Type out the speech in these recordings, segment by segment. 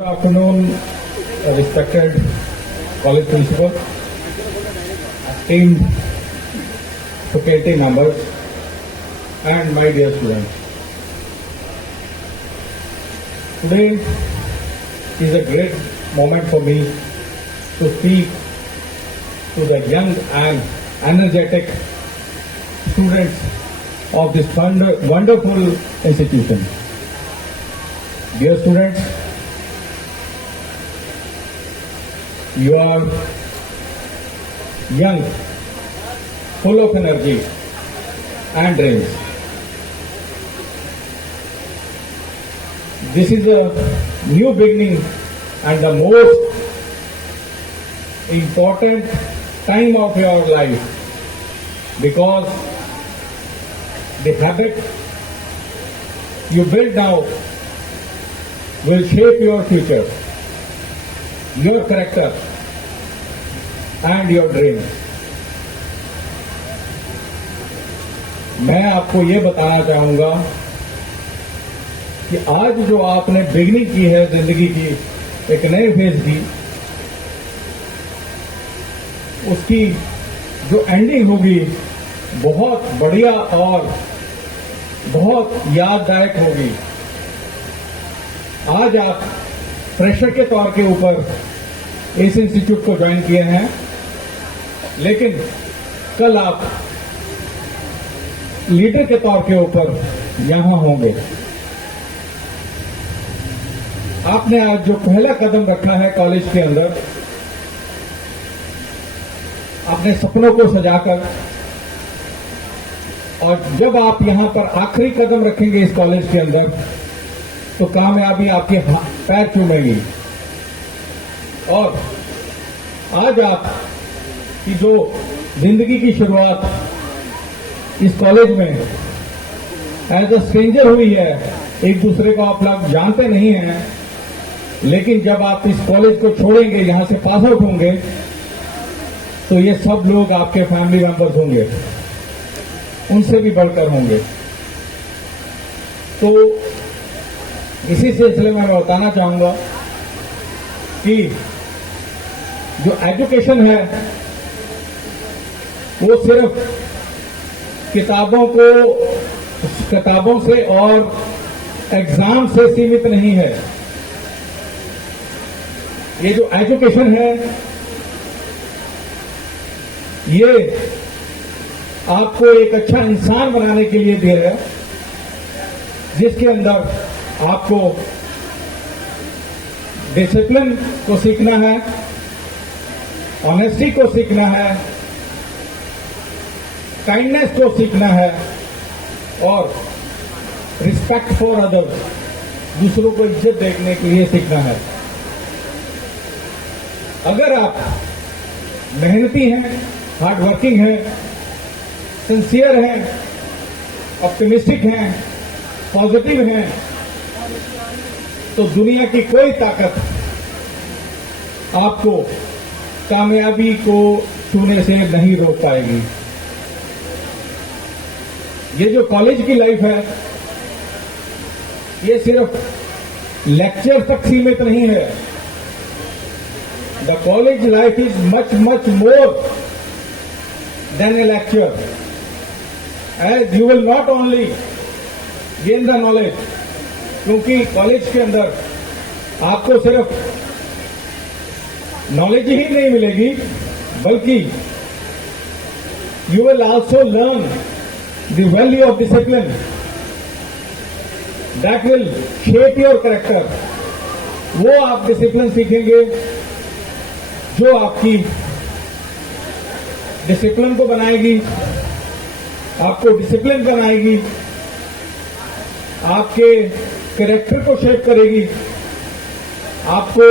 Good afternoon, respected college principal, esteemed faculty members, and my dear students. Today is a great moment for me to speak to the young and energetic students of this wonderful institution. Dear students, you are young, full of energy and dreams. This is a new beginning and the most important time of your life, because the habit you build now will shape your future, your character and your dreams. मैं आपको ये बताना चाहूंगा कि आज जो आपने beginning की है जिंदगी की, एक नए फेज की, उसकी जो एंडिंग होगी बहुत बढ़िया और बहुत याददायक होगी। आज आप फ्रेशर के तौर के ऊपर इस इंस्टीट्यूट को ज्वाइन किए हैं, लेकिन कल आप लीडर के तौर के ऊपर यहां होंगे। आपने आज जो पहला कदम रखा है कॉलेज के अंदर, अपने सपनों को सजाकर, और जब आप यहां पर आखिरी कदम रखेंगे इस कॉलेज के अंदर, तो कामयाबी आपके पैर चूमेगी। और आज आप की जो जिंदगी की शुरुआत इस कॉलेज में एज अ स्ट्रेंजर हुई है, एक दूसरे को आप लोग जानते नहीं हैं, लेकिन जब आप इस कॉलेज को छोड़ेंगे, यहां से पास आउट होंगे, तो ये सब लोग आपके फैमिली मेंबर्स होंगे, उनसे भी बढ़कर होंगे। तो इसी सिलसिले में मैं बताना चाहूंगा कि जो एजुकेशन है वो सिर्फ किताबों से और एग्जाम से सीमित नहीं है। ये जो एजुकेशन है ये आपको एक अच्छा इंसान बनाने के लिए दे रहा है, जिसके अंदर आपको डिसिप्लिन को सीखना है, ऑनेस्टी को सीखना है, काइंडनेस को सीखना है और रिस्पेक्ट फॉर अदर्स, दूसरों को इज्जत देने के लिए सीखना है। अगर आप मेहनती हैं, हार्ड वर्किंग हैं, सिंसियर हैं, ऑप्टिमिस्टिक हैं, पॉजिटिव हैं, तो दुनिया की कोई ताकत आपको कामयाबी को छूने से नहीं रोक पाएगी। ये जो कॉलेज की लाइफ है ये सिर्फ लेक्चर तक सीमित नहीं है। The college life is much much more than a lecture, as you will not only gain the knowledge, क्योंकि कॉलेज के अंदर आपको सिर्फ नॉलेज ही नहीं मिलेगी, बल्कि you will also learn the value of discipline that will shape your character. वो आप डिसिप्लिन सीखेंगे जो आपकी डिसिप्लिन को बनाएगी, आपको डिसिप्लिन बनाएगी, आपके कैरेक्टर को शेप करेगी, आपको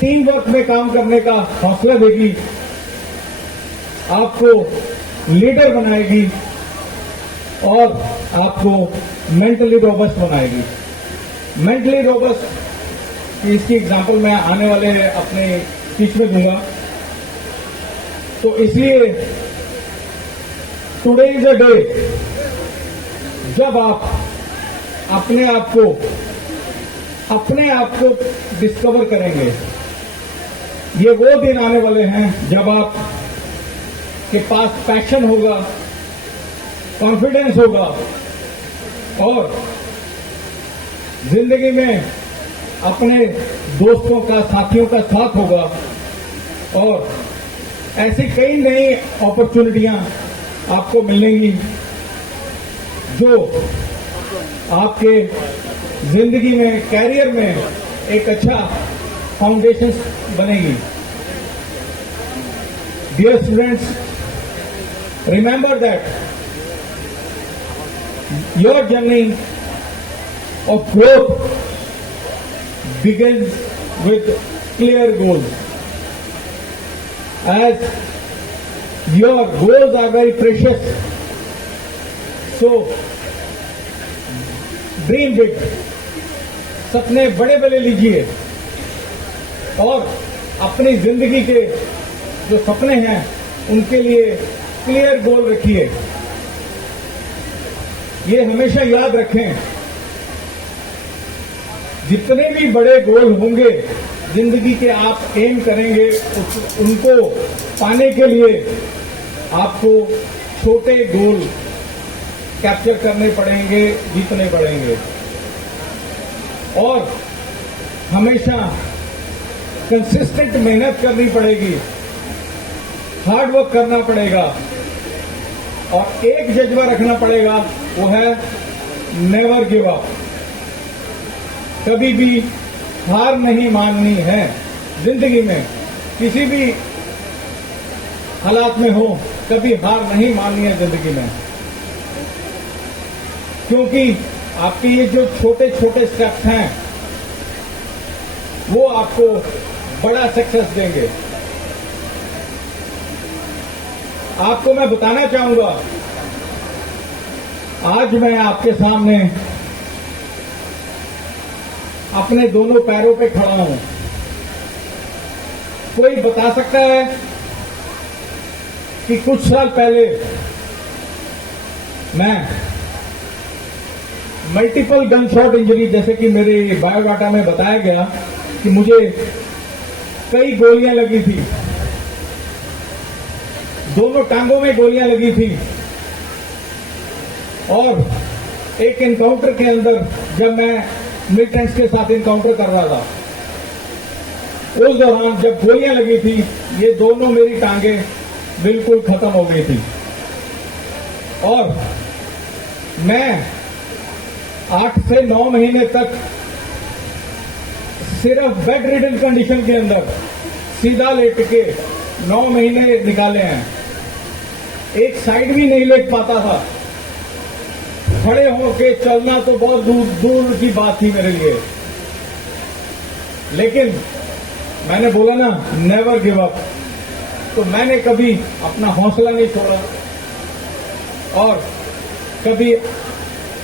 टीम वर्क में काम करने का हौसला देगी, आपको लीडर बनाएगी और आपको मेंटली रोबस्ट बनाएगी। मेंटली रोबस्ट इसकी एग्जांपल मैं आने वाले अपने स्पीच में दूंगा। तो इसलिए टुडे इज अ डे जब आप अपने आप को अपने आप को डिस्कवर करेंगे। ये वो दिन आने वाले हैं जब आप के पास पैशन होगा, कॉन्फिडेंस होगा और जिंदगी में अपने दोस्तों का, साथियों का साथ होगा और ऐसी कई नई अपॉर्चुनिटियां आपको मिलेंगी जो आपके जिंदगी में, कैरियर में एक अच्छा फाउंडेशन बनेगी। Dear students, remember that your journey of growth begins with clear goals. As your goals are very precious, so dream big. सपने बड़े बड़े लीजिए और अपनी जिंदगी के जो सपने हैं उनके लिए क्लियर गोल रखिए। ये हमेशा याद रखें, जितने भी बड़े गोल होंगे जिंदगी के आप एम करेंगे, उनको पाने के लिए आपको छोटे गोल कैप्चर करने पड़ेंगे, जीतने पड़ेंगे और हमेशा कंसिस्टेंट मेहनत करनी पड़ेगी, हार्ड वर्क करना पड़ेगा और एक जज्बा रखना पड़ेगा, वो है नेवर गिव अप। कभी भी हार नहीं माननी है जिंदगी में, किसी भी हालात में हो, कभी हार नहीं माननी है जिंदगी में, क्योंकि आपके ये जो छोटे छोटे स्टेप्स हैं वो आपको बड़ा सक्सेस देंगे। आपको मैं बताना चाहूंगा, आज मैं आपके सामने अपने दोनों पैरों पे खड़ा हूं। कोई बता सकता है कि कुछ साल पहले मैं मल्टीपल गन शॉट इंजरी, जैसे कि मेरे बायोडाटा में बताया गया कि मुझे कई गोलियां लगी थी, दोनों टांगों में गोलियां लगी थी और एक एनकाउंटर के अंदर जब मैं मिलिटेंट्स के साथ इनकाउंटर कर रहा था, उस दौरान जब गोलियां लगी थी ये दोनों मेरी टांगें बिल्कुल खत्म हो गई थी और मैं 8 से 9 महीने तक सिर्फ बेड रिडन कंडीशन के अंदर सीधा लेट के 9 महीने निकाले हैं। एक साइड भी नहीं लेट पाता था, खड़े होके चलना तो बहुत दूर दूर की बात थी मेरे लिए, लेकिन मैंने बोला ना नेवर गिव अप, तो मैंने कभी अपना हौसला नहीं छोड़ा और कभी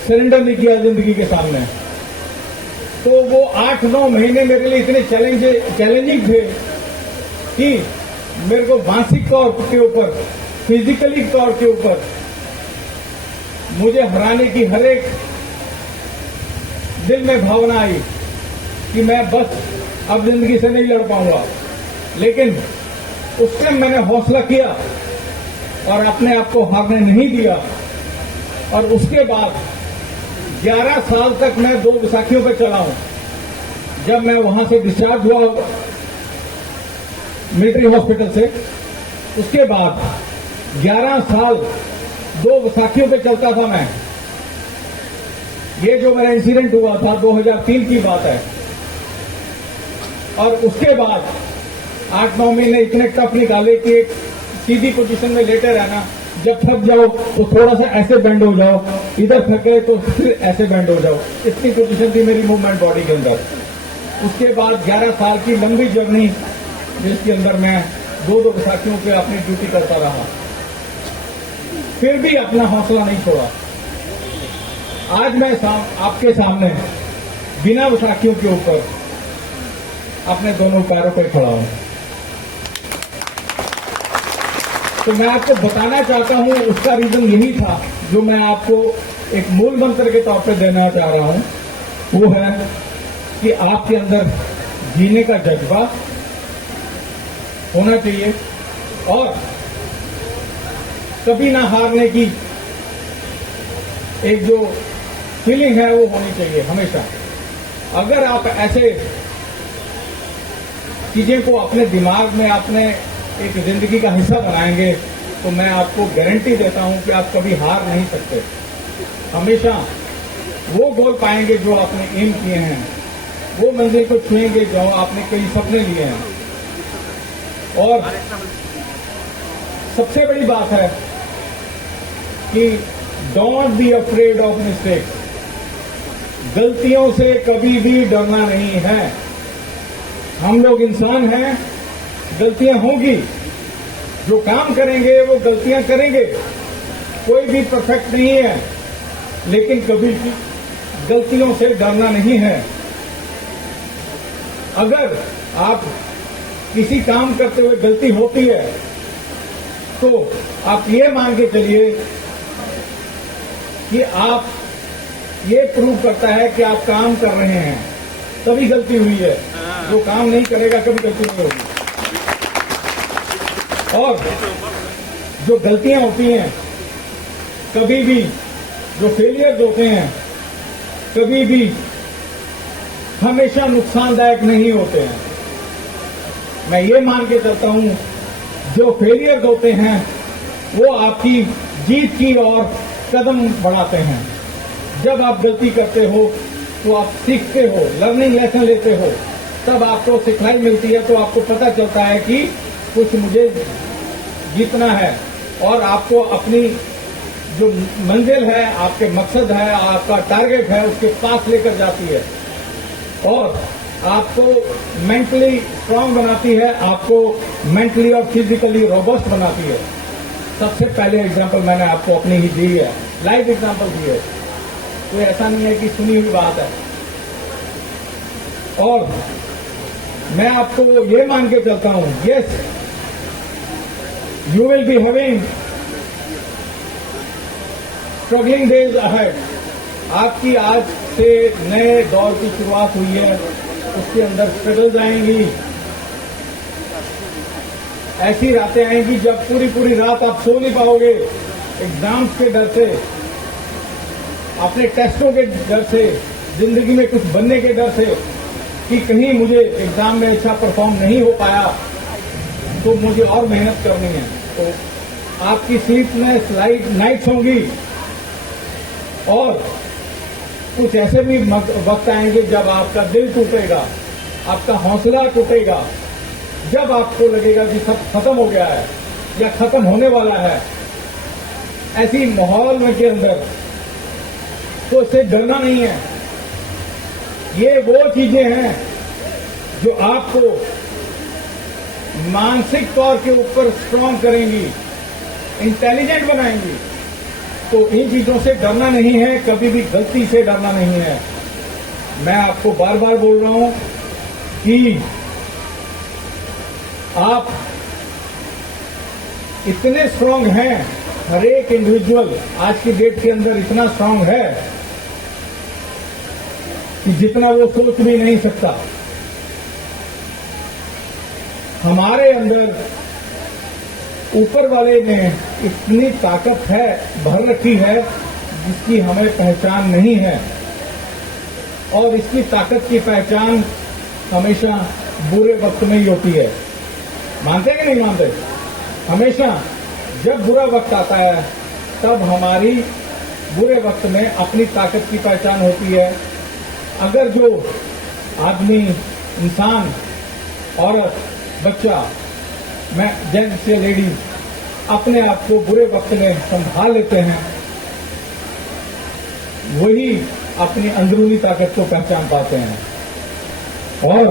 सरेंडर नहीं किया जिंदगी के सामने। तो वो 8-9 महीने मेरे लिए इतने चैलेंजिंग थे कि मेरे को मानसिक तौर के ऊपर, फिजिकली तौर के ऊपर मुझे हराने की हर एक दिल में भावना आई कि मैं बस अब जिंदगी से नहीं लड़ पाऊंगा, लेकिन उस टाइम मैंने हौसला किया और अपने आप को हारने नहीं दिया और उसके बाद 11 साल तक मैं 2 विसाखियों पर चला हूं। जब मैं वहां से डिस्चार्ज हुआ मिलिट्री हॉस्पिटल से, उसके बाद 11 साल 2 विसाखियों पे चलता था मैं। ये जो मेरा इंसिडेंट हुआ था 2003 की बात है और उसके बाद 8-9 महीने इतने टफ निकाले कि एक सीधी पोजीशन में लेटे रहना, जब थक जाओ तो थोड़ा सा ऐसे बेंड हो जाओ, इधर थके तो फिर ऐसे बेंड हो जाओ, इतनी पोजीशन थी मेरी मूवमेंट बॉडी के अंदर। उसके बाद 11 साल की लंबी जर्नी जिसके अंदर मैं 2-2 विसाखियों पे अपनी ड्यूटी करता रहा, फिर भी अपना हौसला नहीं छोड़ा। आज मैं आपके सामने बिना विसाखियों के ऊपर अपने दोनों पैरों पर खड़ा हूं। तो मैं आपको बताना चाहता हूं, उसका रीजन यही था जो मैं आपको एक मूल मंत्र के तौर पे देना चाह रहा हूं, वो है कि आपके अंदर जीने का जज्बा होना चाहिए और कभी ना हारने की एक जो फीलिंग है वो होनी चाहिए हमेशा। अगर आप ऐसे चीजें को अपने दिमाग में अपने एक जिंदगी का हिस्सा बनाएंगे तो मैं आपको गारंटी देता हूं कि आप कभी हार नहीं सकते। हमेशा वो गोल पाएंगे जो आपने एम किए हैं, वो मंजिल को छुएंगे जो आपने कई सपने लिए हैं। और सबसे बड़ी बात है कि don't be afraid of mistakes. गलतियों से कभी भी डरना नहीं है। हम लोग इंसान हैं, गलतियां होंगी, जो काम करेंगे वो गलतियां करेंगे, कोई भी परफेक्ट नहीं है, लेकिन कभी भी गलतियों से डरना नहीं है। अगर आप किसी काम करते हुए गलती होती है तो आप ये मान के चलिए कि आप ये प्रूव करता है कि आप काम कर रहे हैं, तभी गलती हुई है। जो काम नहीं करेगा कभी गलती नहीं होगी। और जो गलतियां होती हैं, कभी भी जो फेलियर्स होते हैं, कभी भी हमेशा नुकसानदायक नहीं होते हैं। मैं ये मान के चलता हूं, जो फेलियर्स होते हैं वो आपकी जीत की ओर कदम बढ़ाते हैं। जब आप गलती करते हो तो आप सीखते हो, लर्निंग लेसन लेते हो, तब आपको सिखलाई मिलती है, तो आपको पता चलता है कि कुछ मुझे जीतना है और आपको अपनी जो मंजिल है, आपके मकसद है, आपका टारगेट है, उसके पास लेकर जाती है और आपको मेंटली स्ट्रांग बनाती है, आपको मेंटली और फिजिकली रोबस्ट बनाती है। सबसे पहले एग्जांपल मैंने आपको अपनी ही दी है, लाइव एग्जांपल दी है, कोई ऐसा नहीं है कि सुनी हुई बात है। और मैं आपको ये मान के चलता हूं, yes you will be having struggling days ahead. आपकी आज से नए दौर की शुरुआत हुई है, उसके अंदर स्ट्रगल्स आएंगी, ऐसी रातें आएंगी जब पूरी पूरी रात आप सो नहीं पाओगे, एग्जाम्स के डर से, अपने टेस्टों के डर से, जिंदगी में कुछ बनने के डर से कि कहीं मुझे एग्जाम में अच्छा परफॉर्म नहीं हो पाया तो मुझे और मेहनत करनी है। तो आपकी स्लीपलेस नाइट्स होंगी और कुछ ऐसे भी वक्त आएंगे जब आपका दिल टूटेगा, आपका हौसला टूटेगा, जब आपको लगेगा कि सब खत्म हो गया है या खत्म होने वाला है। ऐसी माहौल में के अंदर तो इससे डरना नहीं है। ये वो चीजें हैं जो आपको मानसिक तौर के ऊपर स्ट्रांग करेंगी, इंटेलिजेंट बनाएंगी। तो इन चीजों से डरना नहीं है, कभी भी गलती से डरना नहीं है। मैं आपको बार बार बोल रहा हूं कि आप इतने स्ट्रांग हैं, हर एक इंडिविजुअल आज की डेट के अंदर इतना स्ट्रांग है कि जितना वो सोच भी नहीं सकता। हमारे अंदर ऊपर वाले ने इतनी ताकत है, भर रखी है, जिसकी हमें पहचान नहीं है। और इसकी ताकत की पहचान हमेशा बुरे वक्त में ही होती है। मानते कि नहीं मानते? हमेशा जब बुरा वक्त आता है तब हमारी बुरे वक्त में अपनी ताकत की पहचान होती है। अगर जो आदमी, इंसान, औरत, बच्चा, मैं जेंट्स या लेडीज अपने आप को बुरे वक्त में संभाल लेते हैं, वही अपनी अंदरूनी ताकत को पहचान पाते हैं। और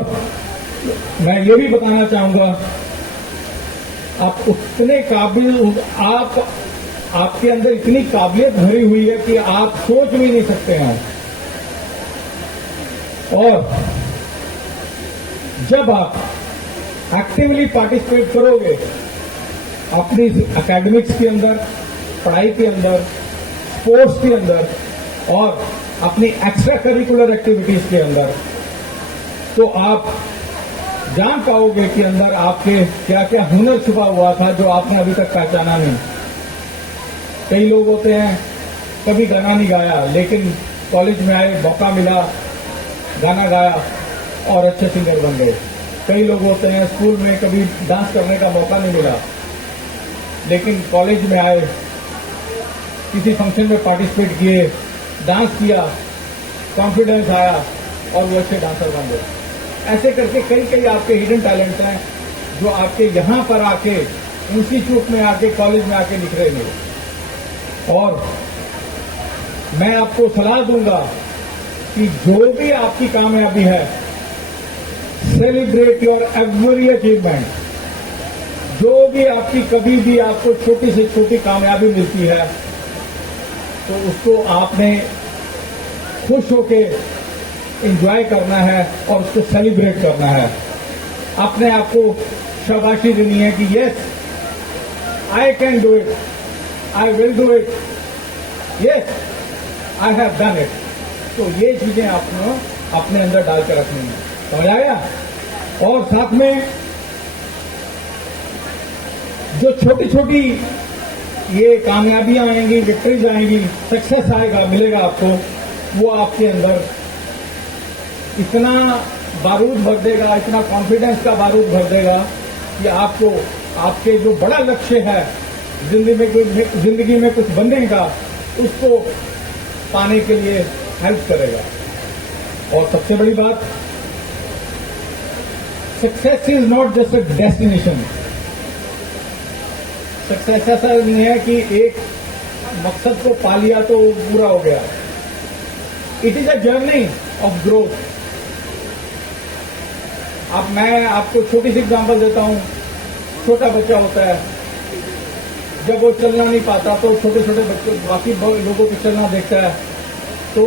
मैं ये भी बताना चाहूंगा, आप उतने काबिल, आपके अंदर इतनी काबिलियत भरी हुई है कि आप सोच भी नहीं सकते हैं। और जब आप एक्टिवली पार्टिसिपेट करोगे अपनी एकेडमिक्स के अंदर, पढ़ाई के अंदर, स्पोर्ट्स के अंदर और अपनी एक्स्ट्रा करिकुलर एक्टिविटीज के अंदर, तो आप जान पाओगे कि अंदर आपके क्या क्या हुनर छुपा हुआ था जो आपने अभी तक पहचाना नहीं। कई लोग होते हैं कभी गाना नहीं गाया, लेकिन कॉलेज में आए, मौका मिला, गाना गाया और अच्छे सिंगर बन गए। कई लोग होते हैं स्कूल में कभी डांस करने का मौका नहीं मिला, लेकिन कॉलेज में आए, किसी फंक्शन में पार्टिसिपेट किए, डांस किया, कॉन्फिडेंस आया और वो अच्छे डांसर बन गए। ऐसे करके कई कई आपके हिडन टैलेंट्स हैं जो आपके यहां पर आके, इंस्टीट्यूट में आके, कॉलेज में आके निखरेंगे। और मैं आपको सलाह दूंगा कि जो भी आपकी कामयाबी है, सेलिब्रेट योर एवरी अचीवमेंट। जो भी आपकी कभी भी आपको छोटी से छोटी कामयाबी मिलती है तो उसको आपने खुश होके एंजॉय करना है और उसको सेलिब्रेट करना है। अपने आप को शाबाशी देनी है कि yes I can do it, I will do it, yes I have done it. तो ये चीजें आपने अपने अंदर डाल कर रखनी है, समझ आया। और साथ में जो छोटी छोटी ये कामयाबियां आएंगी, विक्ट्रीज आएंगी, सक्सेस आएगा, मिलेगा आपको, वो आपके अंदर इतना बारूद भर देगा, इतना कॉन्फिडेंस का बारूद भर देगा कि आपको आपके जो बड़ा लक्ष्य है जिंदगी में कुछ बनने का, उसको पाने के लिए हेल्प करेगा। और सबसे बड़ी बात, success is not just a destination. Success ऐसा नहीं है कि एक मकसद को पा लिया तो पूरा हो गया। It is a journey of growth. अब मैं आपको छोटी सी एग्जांपल देता हूं। छोटा बच्चा होता है, जब वो चलना नहीं पाता तो छोटे छोटे बच्चों, बाकी लोगों को चलना देखता है तो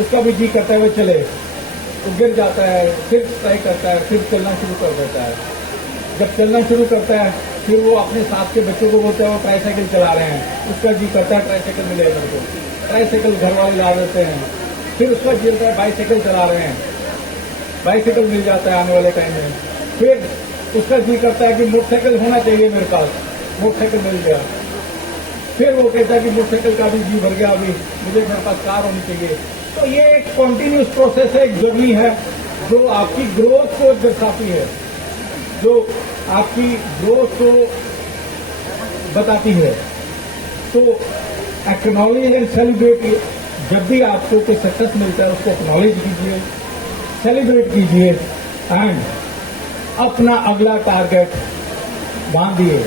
उसका भी जी करता है वो चले, तो गिर जाता है, फिर ट्राई करता है, फिर चलना शुरू कर देता है। जब चलना शुरू करता है फिर वो अपने साथ के बच्चों को बोलता है वो ट्राईसाइकिल चला रहे हैं, उसका जी करता है ट्राईसाइकिल मिले मेरे को, ट्राईसाइकिल घर वाले ला देते हैं। फिर उसका जी करता है बाईसाइकिल चला रहे हैं, बाईसाइकिल मिल जाता है आने वाले टाइम में। फिर उसका जी करता है कि मोटरसाइकिल होना चाहिए मेरे पास, मोटरसाइकिल मिल गया। फिर वो कहता है कि मोटरसाइकिल का भी जी भर गया, अभी मुझे मेरे पास कार होनी चाहिए। तो ये एक कॉन्टिन्यूस प्रोसेस है, एक जर्नी है जो आपकी ग्रोथ को दर्शाती है, जो आपकी ग्रोथ को बताती है। तो एक्नॉलेज एंड सेलिब्रेट, जब भी आपको कोई सक्सेस मिलता है उसको एक्नॉलेज कीजिए, सेलिब्रेट कीजिए एंड अपना अगला टारगेट बांधिए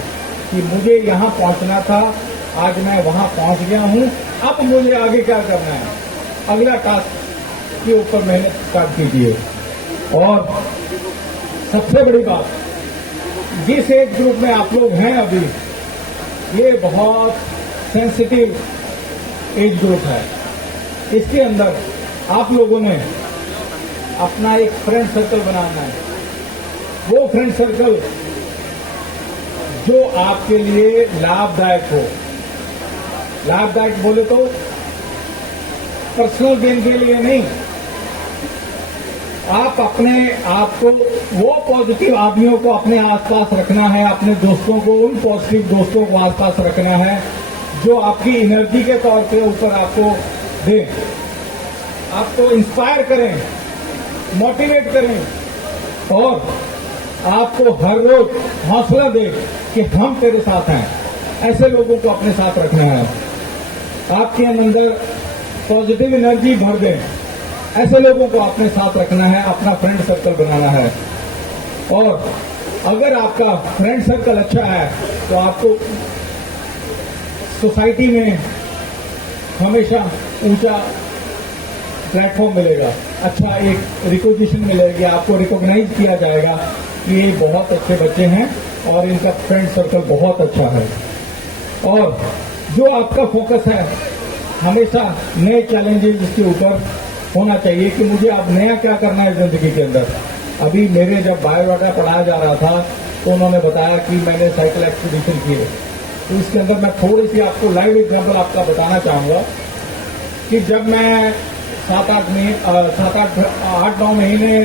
कि मुझे यहां पहुंचना था, आज मैं वहां पहुंच गया हूं, अब मुझे आगे क्या करना है, अगला टास्क के ऊपर मेहनत स्टार्ट कीजिए। और सबसे बड़ी बात, जिस एज ग्रुप में आप लोग हैं अभी, ये बहुत सेंसिटिव एज ग्रुप है। इसके अंदर आप लोगों ने अपना एक फ्रेंड सर्कल बनाना है। वो फ्रेंड सर्कल जो आपके लिए लाभदायक हो। लाभदायक बोले तो पर्सनल गेन के लिए नहीं, आप अपने आप को, वो पॉजिटिव आदमियों को अपने आसपास रखना है, अपने दोस्तों को, उन पॉजिटिव दोस्तों को आसपास रखना है जो आपकी एनर्जी के तौर पे ऊपर आपको दें, आपको इंस्पायर करें, मोटिवेट करें और आपको हर रोज हौसला दें कि हम तेरे साथ हैं। ऐसे लोगों को अपने साथ रखना है, आपके अंदर पॉजिटिव एनर्जी भर दें, ऐसे लोगों को अपने साथ रखना है, अपना फ्रेंड सर्कल बनाना है। और अगर आपका फ्रेंड सर्कल अच्छा है तो आपको सोसाइटी में हमेशा ऊंचा प्लेटफॉर्म मिलेगा, अच्छा एक रिकॉग्निशन मिलेगी, आपको रिकॉग्नाइज किया जाएगा कि ये बहुत अच्छे बच्चे हैं और इनका फ्रेंड सर्कल बहुत अच्छा है। और जो आपका फोकस है हमेशा नए चैलेंजेस के ऊपर होना चाहिए कि मुझे अब नया क्या करना है जिंदगी के अंदर। अभी मेरे जब बायोडाटा पढ़ाया जा रहा था तो उन्होंने बताया कि मैंने साइकिल एक्सपीडिशन किए, तो इसके अंदर मैं थोड़ी सी आपको लाइव एग्जाम्पल आपका बताना चाहूंगा कि जब मैं 7-8 8-9 महीने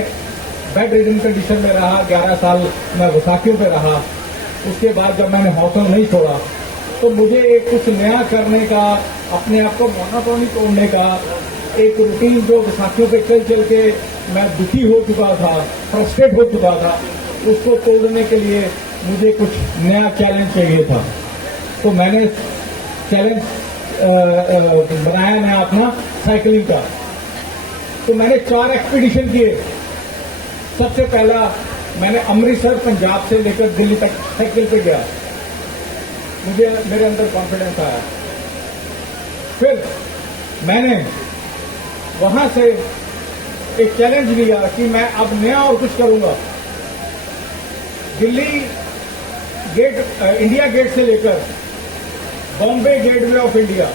बेड रिडन कंडीशन में रहा, 11 साल मैं वसाखियों पे रहा। उसके बाद जब मैंने हौसला नहीं छोड़ा तो मुझे कुछ नया करने का, अपने आप को मोनोटोनी तोड़ने का, एक रूटीन जो वसाखियों पे चल चल के मैं दुखी हो चुका था, फ्रस्ट्रेट हो चुका था, उसको तोड़ने के लिए मुझे कुछ नया चैलेंज चाहिए था। तो मैंने चैलेंज बनाया मैं अपना साइकिलिंग का। तो मैंने 4 एक्सपीडिशन किए। सबसे पहला मैंने अमृतसर पंजाब से लेकर दिल्ली तक साइकिल पे गया। मुझे मेरे अंदर कॉन्फिडेंस आया। फिर मैंने वहां से एक चैलेंज लिया कि मैं अब नया और कुछ करूंगा। दिल्ली गेट, इंडिया गेट से लेकर बॉम्बे गेटवे ऑफ इंडिया,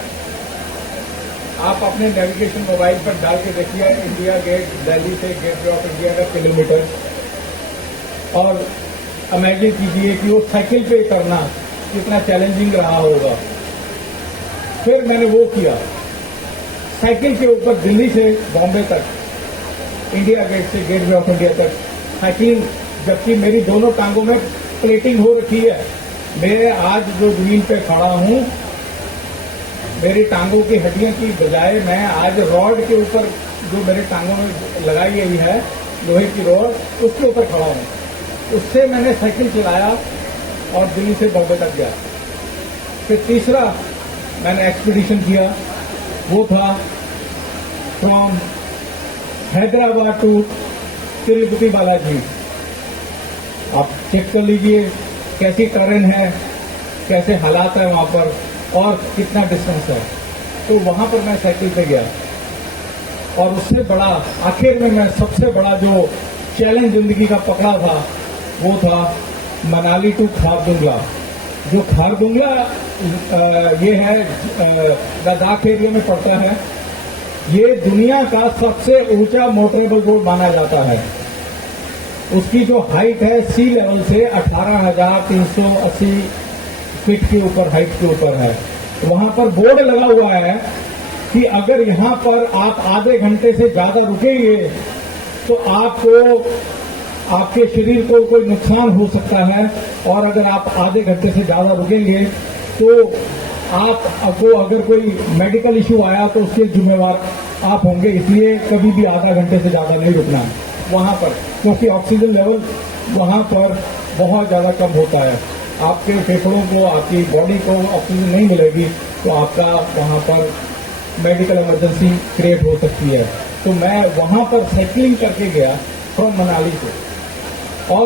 आप अपने नेविगेशन मोबाइल पर डाल के देखिए इंडिया गेट, दिल्ली से गेटवे ऑफ इंडिया का किलोमीटर, और इमेजिन कीजिए कि वो साइकिल पे करना कितना चैलेंजिंग रहा होगा। फिर मैंने वो किया, साइकिल के ऊपर दिल्ली से बॉम्बे तक, इंडिया गेट से गेटवे ऑफ इंडिया तक साइकिलिंग, जबकि मेरी दोनों टांगों में प्लेटिंग हो रखी है। मैं आज जो जमीन पे खड़ा हूं, मेरी टांगों की हड्डियों की बजाय मैं आज रॉड के ऊपर, जो मेरे टांगों में लगाई गई है लोहे की रॉड, उसके ऊपर खड़ा हूं। उससे मैंने साइकिल चलाया और दिल्ली से बॉम्बे तक गया। फिर तीसरा मैंने एक्सपीडिशन किया, वो था फ्रॉम हैदराबाद टू तिरुपति बालाजी। आप चेक कर लीजिए कैसी टर्रेन है, कैसे हालात है वहां पर और कितना डिस्टेंस है। तो वहां पर मैं साइकिल पे गया और उससे बड़ा, आखिर में मैं सबसे बड़ा जो चैलेंज जिंदगी का पकड़ा था वो था मनाली टू खारदुंगला। जो खारदुंगला ये है लद्दाख एरिया में पड़ता है। ये दुनिया का सबसे ऊंचा मोटरेबल रोड माना जाता है। उसकी जो हाइट है सी लेवल से 18,380 फीट के ऊपर, हाइट के ऊपर है। वहां पर बोर्ड लगा हुआ है कि अगर यहां पर आप आधे घंटे से ज्यादा रुकेंगे तो आपको, आपके शरीर को कोई नुकसान हो सकता है, और अगर आप आधे घंटे से ज्यादा रुकेंगे तो आपको अगर कोई मेडिकल इश्यू आया तो उसके जिम्मेवार आप होंगे। इसलिए कभी भी आधा घंटे से ज्यादा नहीं रुकना है वहां पर, क्योंकि ऑक्सीजन लेवल वहां पर बहुत ज्यादा कम होता है। आपके फेफड़ों को, आपकी बॉडी को ऑक्सीजन नहीं मिलेगी तो आपका वहां पर मेडिकल इमरजेंसी क्रिएट हो सकती है। तो मैं वहां पर साइकिलिंग करके गया फ्रॉम मनाली से, और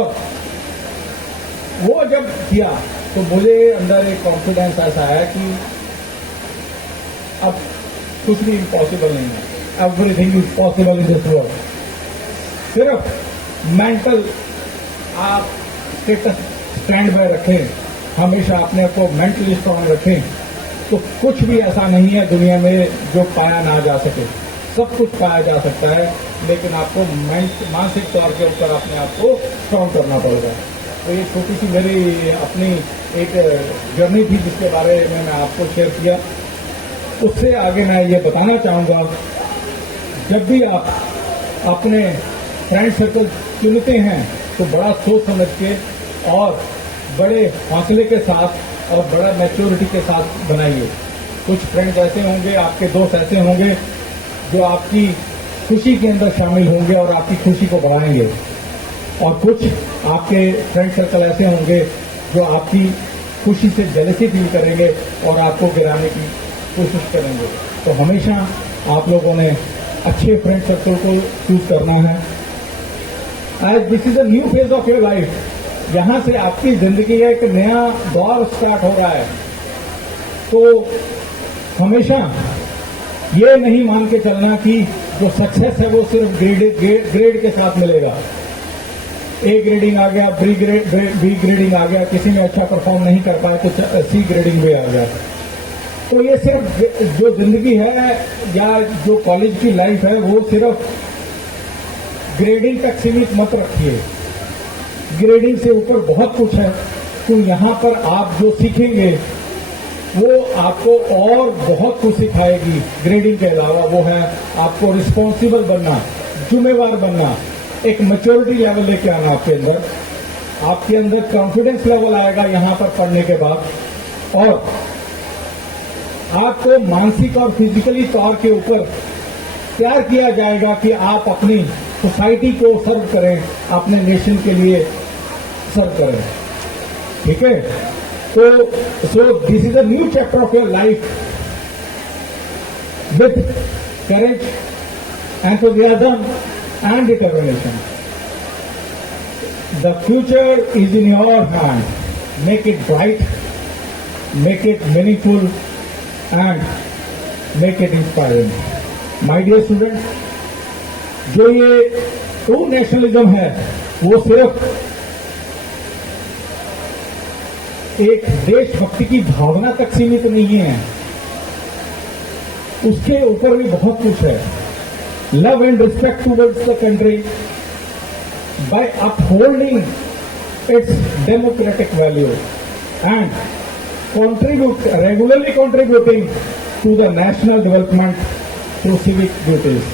वो जब किया तो मुझे अंदर एक कॉन्फिडेंस ऐसा है कि अब कुछ भी इम्पॉसिबल नहीं है, everything is possible in this world. सिर्फ मेंटल आप स्टेटस स्टैंड बाय रखें, हमेशा अपने आप को मेंटली स्ट्रांग रखें, तो कुछ भी ऐसा नहीं है दुनिया में जो पाया ना जा सके। सब कुछ पाया जा सकता है, लेकिन आपको मानसिक तौर के ऊपर अपने आप को स्ट्रांग करना पड़ेगा। तो ये छोटी सी मेरी अपनी एक जर्नी थी जिसके बारे में मैं आपको शेयर किया। उससे आगे मैं ये बताना चाहूंगा, जब भी आप अपने फ्रेंड सर्कल चुनते हैं तो बड़ा सोच समझ के और बड़े हौसले के साथ और बड़ा मैच्योरिटी के साथ बनाइए। कुछ फ्रेंड्स ऐसे होंगे, आपके दोस्त ऐसे होंगे जो आपकी खुशी के अंदर शामिल होंगे और आपकी खुशी को बढ़ाएंगे, और कुछ आपके फ्रेंड सर्कल ऐसे होंगे जो आपकी खुशी से जेलसी फील करेंगे और आपको गिराने की कोशिश करेंगे। तो हमेशा आप लोगों ने अच्छे फ्रेंड सर्कल को चूज करना है। As this is a new phase of your life, यहां से आपकी जिंदगी का एक नया दौर स्टार्ट हो रहा है। तो हमेशा ये नहीं मान के चलना कि जो सक्सेस है वो सिर्फ ग्रेड के साथ मिलेगा। ए ग्रेडिंग आ गया, बी ग्रेडिंग आ गया, किसी ने अच्छा परफॉर्म नहीं कर पाया तो सी ग्रेडिंग भी आ गया। तो ये सिर्फ जो जिंदगी है या जो कॉलेज की लाइफ है वो सिर्फ ग्रेडिंग तक सीमित मत रखिए। ग्रेडिंग से ऊपर बहुत कुछ है। तो यहां पर आप जो सीखेंगे वो आपको और बहुत कुछ सिखाएगी ग्रेडिंग के अलावा। वो है आपको रिस्पॉन्सिबल बनना, जिम्मेवार बनना, एक मैच्योरिटी लेवल लेके आना आपके अंदर। आपके अंदर कॉन्फिडेंस लेवल आएगा यहां पर पढ़ने के बाद, और आपको मानसिक और फिजिकली तौर के ऊपर तैयार किया जाएगा कि आप अपनी सोसाइटी को सर्व करें, अपने नेशन के लिए सर्व करें। ठीक है, तो so this is a new chapter of your life with courage, enthusiasm and determination. The future is in your hand. Make it bright, make it meaningful, and make it inspiring. My dear students, जो ये true nationalism है वो सिर्फ एक देशभक्ति की भावना तक सीमित नहीं है, उसके ऊपर भी बहुत कुछ है। Love and respect towards the country by upholding its democratic value and regularly contributing to the national development through civic duties,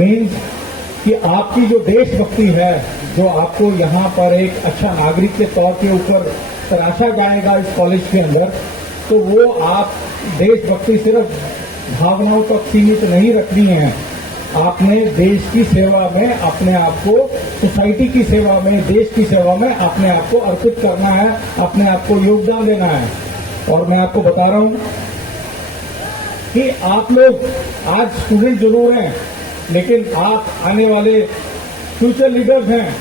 means कि आपकी जो देशभक्ति है, जो आपको यहाँ पर एक अच्छा नागरिक के तौर के ऊपर तराशा जाएगा इस कॉलेज के अंदर, तो वो आप देशभक्ति सिर्फ भावनाओं तक सीमित नहीं रखनी है। आपने देश की सेवा में अपने आप को, सोसाइटी की सेवा में, देश की सेवा में अपने आप को अर्पित करना है, अपने आप को योगदान देना है। और मैं आपको बता रहा हूं कि आप लोग आज स्टूडेंट जरूर हैं, लेकिन आप आने वाले फ्यूचर लीडर्स हैं,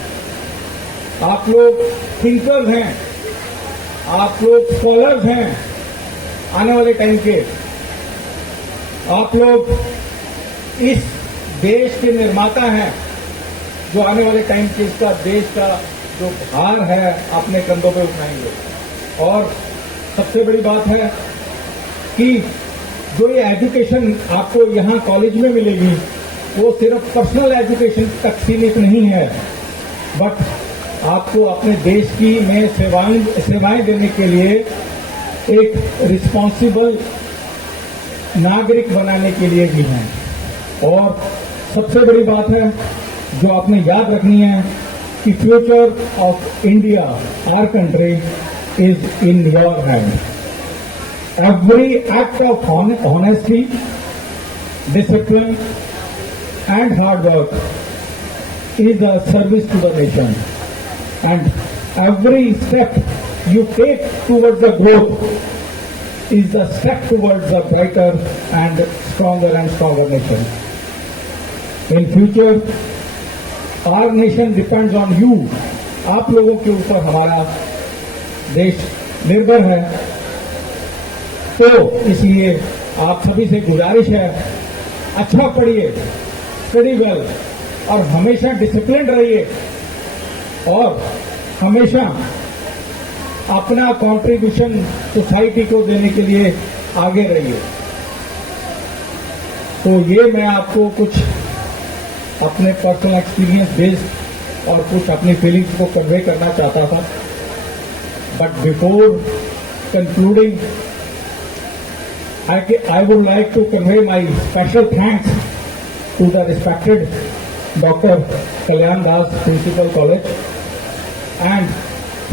आप लोग थिंकर्स हैं, आप लोग स्कॉलर्स हैं आने वाले टाइम के। आप लोग इस देश के निर्माता हैं जो आने वाले टाइम के इसका देश का जो भार है अपने कंधों पे उठाएंगे। और सबसे बड़ी बात है कि जो ये एजुकेशन आपको यहाँ कॉलेज में मिलेगी वो सिर्फ पर्सनल एजुकेशन तक सीमित नहीं है, बट आपको अपने देश की में सेवाएं देने के लिए एक रिस्पॉन्सिबल नागरिक बनाने के लिए भी हैं। और सबसे बड़ी बात है जो आपने याद रखनी है कि future of India, our country, is in your hand. Every act of honesty, discipline and hard work is a service to the nation, and every step you take towards the growth is the step towards a brighter and stronger nation. In future, our nation depends on you. आप लोगों के ऊपर हमारा देश निर्भर है, तो इसलिए आप सभी से गुजारिश है, अच्छा पढ़िए, स्टडी वेल, और हमेशा डिसिप्लिन रहिए, और हमेशा अपना कंट्रीब्यूशन सोसाइटी को देने के लिए आगे रहिए। तो ये मैं आपको कुछ अपने पर्सनल एक्सपीरियंस बेस्ड और कुछ अपनी फीलिंग्स को कन्वे करना चाहता था। But before concluding, I would like to convey my special thanks to the respected Dr. Kalyan Das, Principal College, and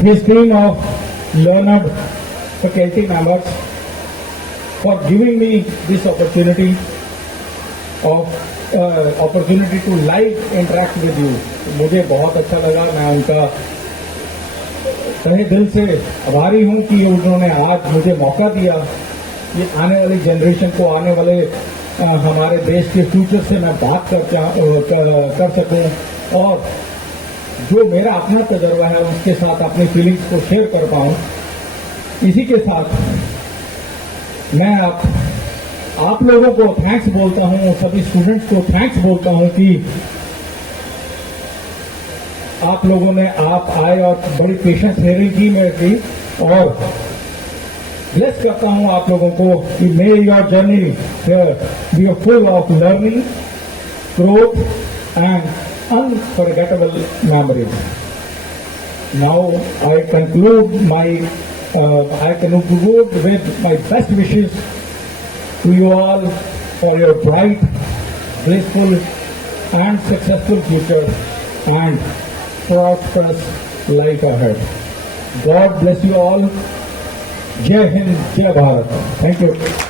his team of learned faculty members for giving me this opportunity to live interact with you. मुझे बहुत अच्छा लगा, मैं उनका तहे दिल से आभारी हूं कि उन्होंने आज मुझे मौका दिया, ये आने वाली जनरेशन को, आने वाले हमारे देश के फ्यूचर से मैं बात कर सकूं, और जो मेरा अपना तजर्बा है उसके साथ अपनी फीलिंग्स को शेयर कर पाऊं। इसी के साथ मैं आप लोगों को थैंक्स बोलता हूं, सभी स्टूडेंट्स को थैंक्स बोलता हूं कि आप लोगों ने आप आए और बड़ी पेशेंस हेयरिंग की मेरी, और ब्लेस करता हूं आप लोगों को कि may your journey be full of learning, growth and unforgettable memories. Now I conclude my I conclude with my best wishes to you all for your bright, blissful and successful future and prosperous life ahead. God bless you all. Jai Hind, Jai Bharat. Thank you.